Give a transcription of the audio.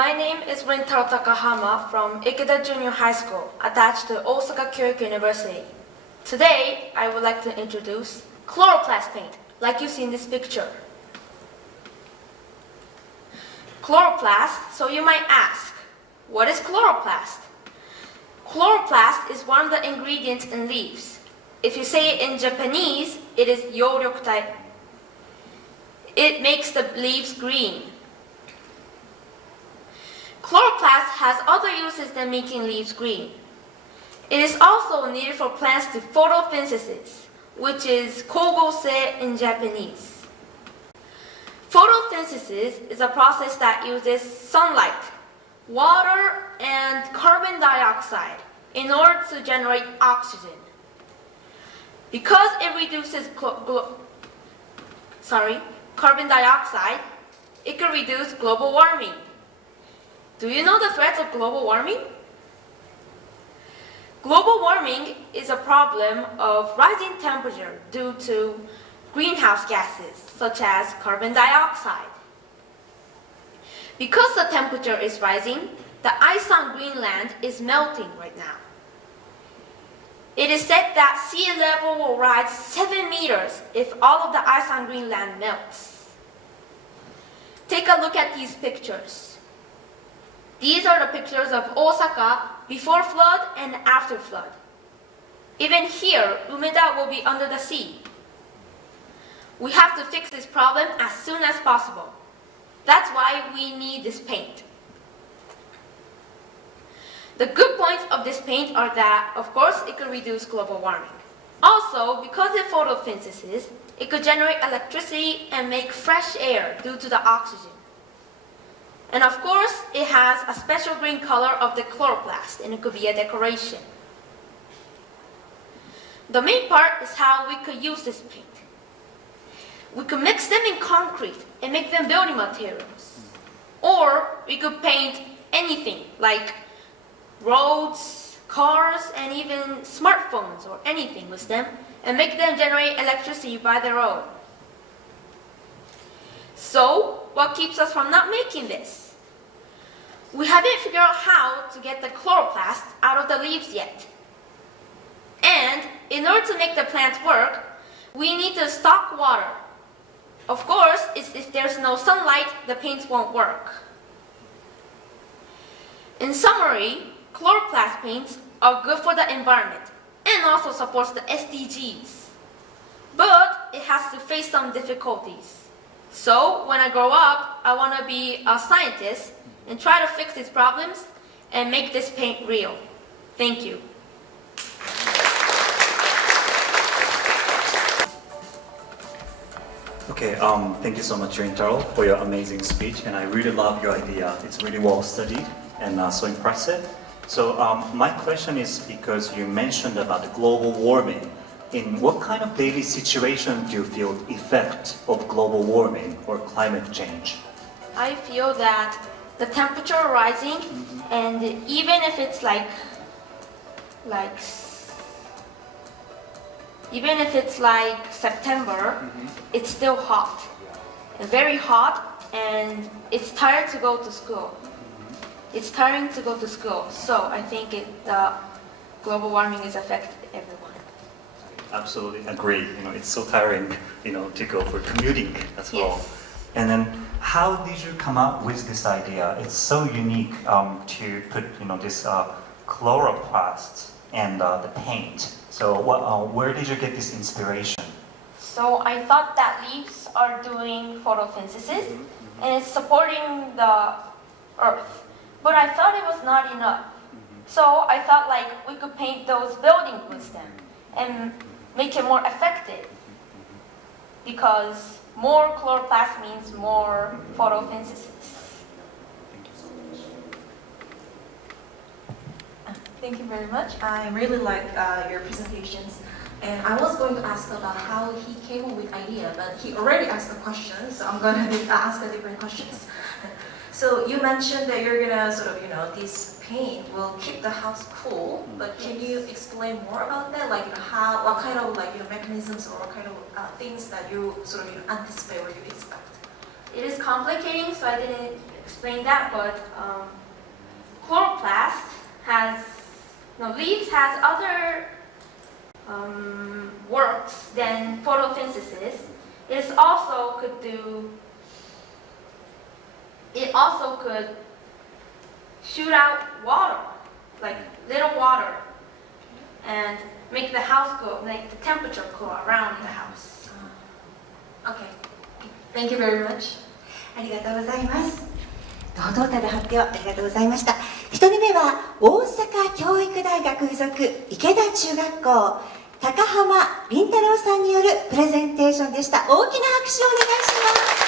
My name is Rintaro Takahama from Ikeda Junior High School, attached to Osaka Kyoiku University. Today, I would like to introduce chloroplast paint, like you see in this picture. Chloroplast, so you might ask, what is chloroplast? Chloroplast is one of the ingredients in leaves. If you say it in Japanese, it is yoryokutai. It makes the leaves green. Chloroplast has other uses than making leaves green. It is also needed for plants to photosynthesis, which is kogose in Japanese. Photosynthesis is a process that uses sunlight, water, and carbon dioxide in order to generate oxygen. Because it reduces carbon dioxide, it can reduce global warming. Do you know the threats of global warming? Global warming is a problem of rising temperature due to greenhouse gases, such as carbon dioxide. Because the temperature is rising, the ice on Greenland is melting right now. It is said that sea level will rise 7 meters if all of the ice on Greenland melts. Take a look at these pictures. These are the pictures of Osaka before flood and after flood. Even here, Umeda will be under the sea. We have to fix this problem as soon as possible. That's why we need this paint. The good points of this paint are that, of course, it could reduce global warming. Also, because it photosynthesis, it could generate electricity and make fresh air due to the oxygen. And of course, it has a special green color of the chloroplast, and it could be a decoration. The main part is how we could use this paint. We could mix them in concrete and make them building materials. Or we could paint anything, like roads, cars, and even smartphones or anything with them, and make them generate electricity by their own. So, what keeps us from not making this? We haven't figured out how to get the chloroplast out of the leaves yet. And in order to make the plants work, we need to stock water. Of course, if there's no sunlight, the paints won't work. In summary, chloroplast paints are good for the environment and also supports the SDGs. But it has to face some difficulties. So when I grow up, I want to be a scientist and try to fix these problems and make this paint real. Thank you. Okay, thank you so much, Rintaro, for your amazing speech, and I really love your idea. It's really well studied and so impressive. So my question is, because you mentioned about the global warming, in what kind of daily situation do you feel the effect of global warming or climate change? I feel that the temperature rising, and even if it's like September, it's still hot, very hot, and it's tired to go to school. It's tiring to go to school, so I think the global warming is affecting everyone. Absolutely agree. It's so tiring, to go for commuting as well. Yes. And then, how did you come up with this idea? It's so unique to put, this chloroplast and the paint. So, where did you get this inspiration? So I thought that leaves are doing photosynthesis, and it's supporting the earth. But I thought it was not enough. So I thought we could paint those buildings with them and make it more effective, because more chloroplast means more photosynthesis. Thank you very much. I really like your presentations. And I was going to ask about how he came up with idea, but he already asked the question, so I'm going to ask the different questions. So you mentioned that you're going to this paint will keep the house cool, but can you explain more about that? What kind of mechanisms or what kind of things that you anticipate or you expect? It is complicating, so I didn't explain that, but chloroplast has, no, leaves has other works than photosynthesis. It also could shoot out water, like little water, and make the house cool, make the temperature cool around the house. Okay. Thank you very much. ありがとうございます。堂々たる発表ありがとうございました。1人目は大阪教育大学附属池田中学校高浜倫太郎さんによるプレゼンテーションでした。大きな拍手をお願いします。